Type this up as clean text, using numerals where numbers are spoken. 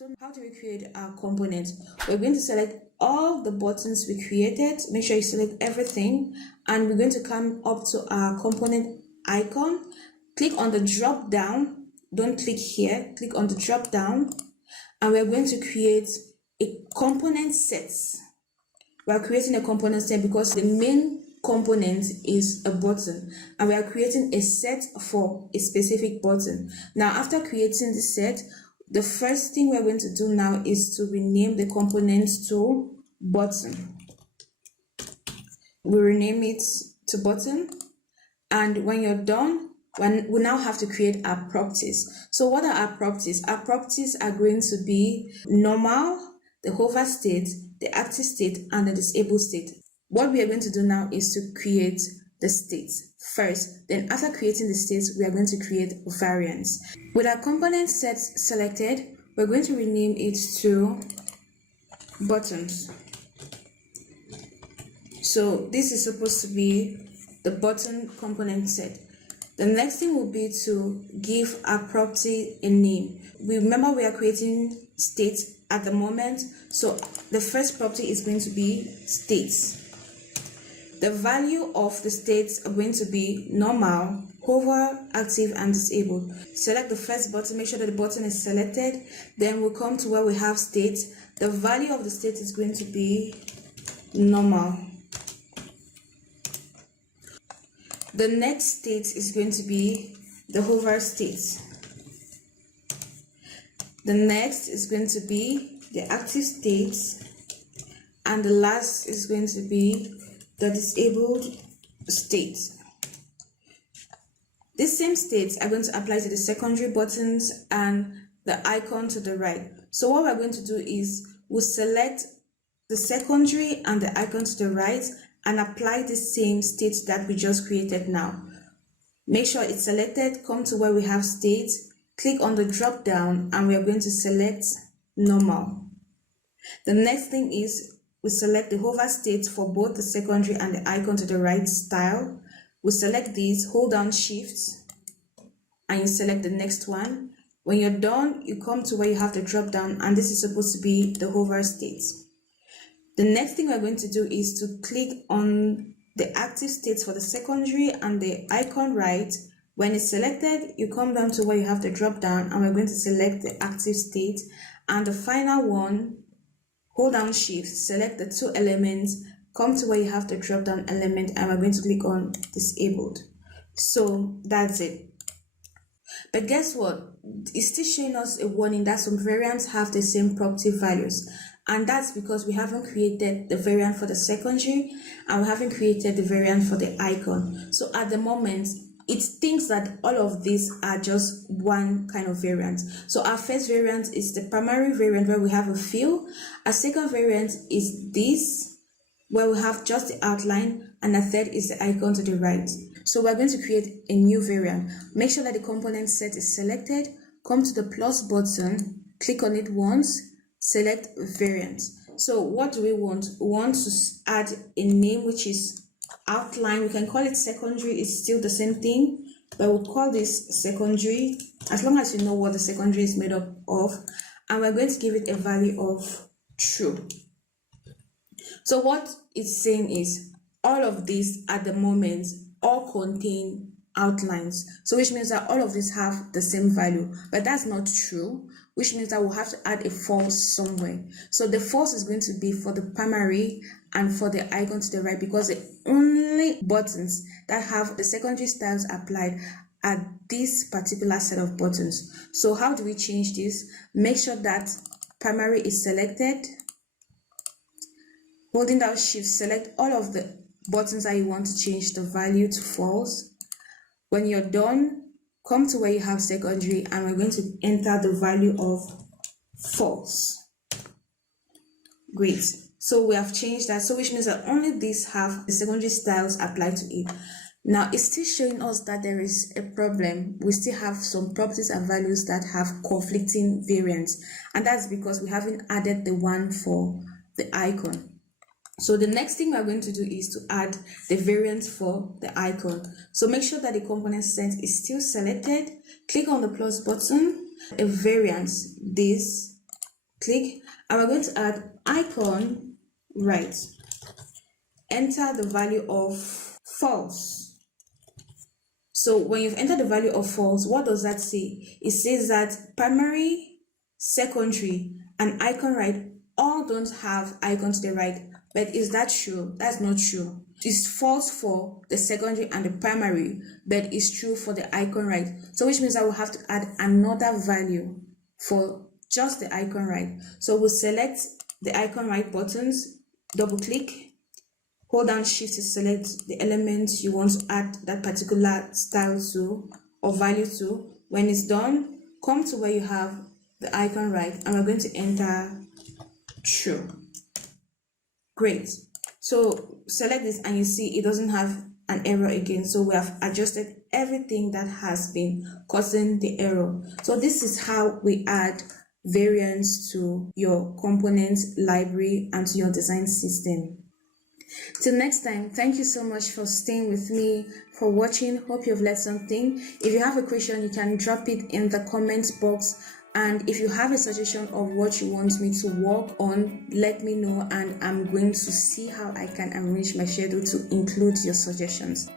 So how do we create our component? We're going to select all the buttons we created. Make sure you select everything, and we're going to come up to our component icon. Click on the drop down. Don't click here. Click on the drop down, and we're going to create a component set. We're creating a component set because the main component is a button, and we are creating a set for a specific button. Now, after creating the set, the first thing we're going to do now is to rename the component to button. We rename it to button, and when you're done, we now have to create our properties. So what are our properties? Our properties are going to be normal, the hover state, the active state, and the disabled state. What we are going to do now is to create the states first. Then after creating the states, we are going to create variants. With our component set selected, we're going to rename it to buttons. So this is supposed to be the button component set. The next thing will be to give our property a name. Remember, we are creating states at the moment, so the first property is going to be states. The value of the states are going to be normal, hover, active, and disabled. Select the first button, make sure that the button is selected. Then we'll come to where we have states. The value of the state is going to be normal. The next state is going to be the hover state. The next is going to be the active state, and the last is going to be the disabled state. These same states are going to apply to the secondary buttons and the icon to the right. So what we're going to do is we'll select the secondary and the icon to the right and apply the same state that we just created now. Make sure it's selected, come to where we have states, click on the drop down, and we are going to select normal. The next thing is we select the hover state for both the secondary and the icon to the right style. We select these, hold down shift, and you select the next one. When you're done, you come to where you have the drop down, and this is supposed to be the hover state. The next thing we're going to do is to click on the active states for the secondary and the icon right. When it's selected, you come down to where you have the drop down, and we're going to select the active state. And the final one, hold down shift, select the two elements, come to where you have the drop down element, and we're going to click on disabled. So that's it. But guess what? It's still showing us a warning that some variants have the same property values, and that's because we haven't created the variant for the secondary and we haven't created the variant for the icon. So at the moment, it thinks that all of these are just one kind of variant. So our first variant is the primary variant where we have a fill. Our second variant is this, where we have just the outline, and the third is the icon to the right. So we're going to create a new variant. Make sure that the component set is selected, come to the plus button, click on it once, select variant. So what do we want? We want to add a name which is outline. We can call it secondary, it's still the same thing, but we'll call this secondary, as long as you know what the secondary is made up of, and we're going to give it a value of true. So what it's saying is all of these at the moment all contain outlines, so which means that all of these have the same value, but that's not true, which means that we'll have to add a false somewhere. So the false is going to be for the primary and for the icon to the right, because the only buttons that have the secondary styles applied are this particular set of buttons. So how do we change this? Make sure that primary is selected, holding down shift, select all of the buttons that you want to change the value to false. When you're done, come to where you have secondary, and we're going to enter the value of false. Great. So we have changed that, so which means that only these have the secondary styles applied to it. Now it's still showing us that there is a problem. We still have some properties and values that have conflicting variants, and that's because we haven't added the one for the icon. So the next thing we're going to do is to add the variant for the icon. So make sure that the component set is still selected. Click on the plus button, a variant, this, click, and we're going to add icon right. Enter the value of false. So when you've entered the value of false, what does that say? It says that primary, secondary, and icon right all don't have icon to the right. But is that true? That's not true. It's false for the secondary and the primary, but it's true for the icon right. So which means I will have to add another value for just the icon right. So we'll select the icon right buttons, double click, hold down shift to select the element you want to add that particular style to or value to. When it's done, come to where you have the icon right, and we're going to enter true. Great. So select this and you see it doesn't have an error again. So we have adjusted everything that has been causing the error. So this is how we add variants to your components library and to your design system. Till next time, thank you so much for staying with me, for watching. Hope you've learned something. If you have a question, you can drop it in the comments box. And if you have a suggestion of what you want me to work on, let me know, and I'm going to see how I can arrange my schedule to include your suggestions.